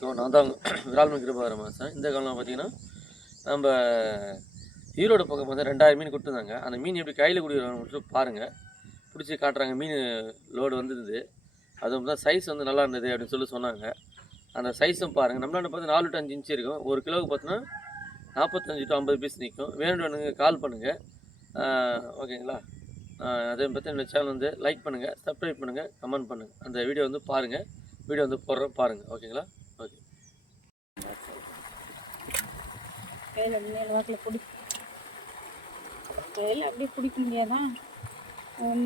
வணக்கம். நான் தான் விரால்மன் கிருபாகரன் மாதம். இந்த காலம் பார்த்தீங்கன்னா நம்ம ஈரோடு பக்கம் வந்து 2000 மீன் கொடுத்துருந்தாங்க. அந்த மீன் எப்படி கையில் குடிக்கிறாங்க பாருங்கள். பிடிச்சி காட்டுறாங்க. மீன் லோடு வந்துருந்தது. அதுவும் தான் சைஸ் வந்து நல்லா இருந்தது அப்படின்னு சொன்னாங்க. அந்த சைஸும் பாருங்கள். நம்மளாண்ட பார்த்து 4 to 5 இன்ச்சு இருக்கும். ஒரு கிலோவுக்கு பார்த்தோன்னா 45 to 50 பீஸ் நிற்கும். வேணுங்க கால் பண்ணுங்கள். ஓகேங்களா? அதே பற்றி இந்த சேனல் வந்து லைக் பண்ணுங்கள், சப்ஸ்கிரைப் பண்ணுங்கள், கமெண்ட் பண்ணுங்கள். அந்த வீடியோ வந்து பாருங்கள். வீடியோ வந்து போடுறோம் பாருங்கள். ஓகேங்களா? ஓகே. கையில் மேல் வாக்கில் கையில் அப்படியே பிடிக்க முடியாதான். 1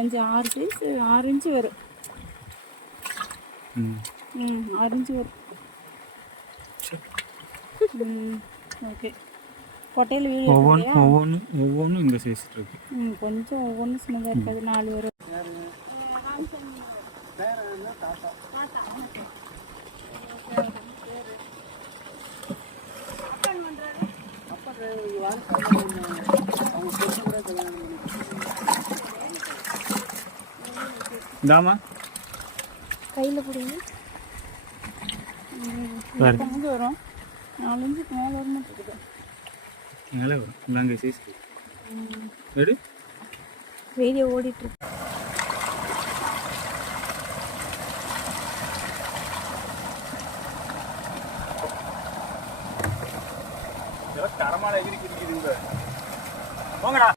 5 6 பீஸ் 6 இன்ச்சு வரும். 6 இன்ச்சு வரும். ஓகே. கொட்டையில் வீடியோ ஒவ்வொன்றும் இந்த சைஸ் இருக்கு. கொஞ்சம் ஒவ்வொன்றும் சின்னதாக இருக்காது. 4 வரும். தாமா கையில் பிடிங்க. கொஞ்சம் வரும். 4 இன்ச்சுக்கு மேலே வர மாட்டேங்குது. மேலே வரும். இந்தாங்க சைஸ் எடு. வீடியோ ஓடிட்டுருக்கு. தரமான எகிரி போங்கடா.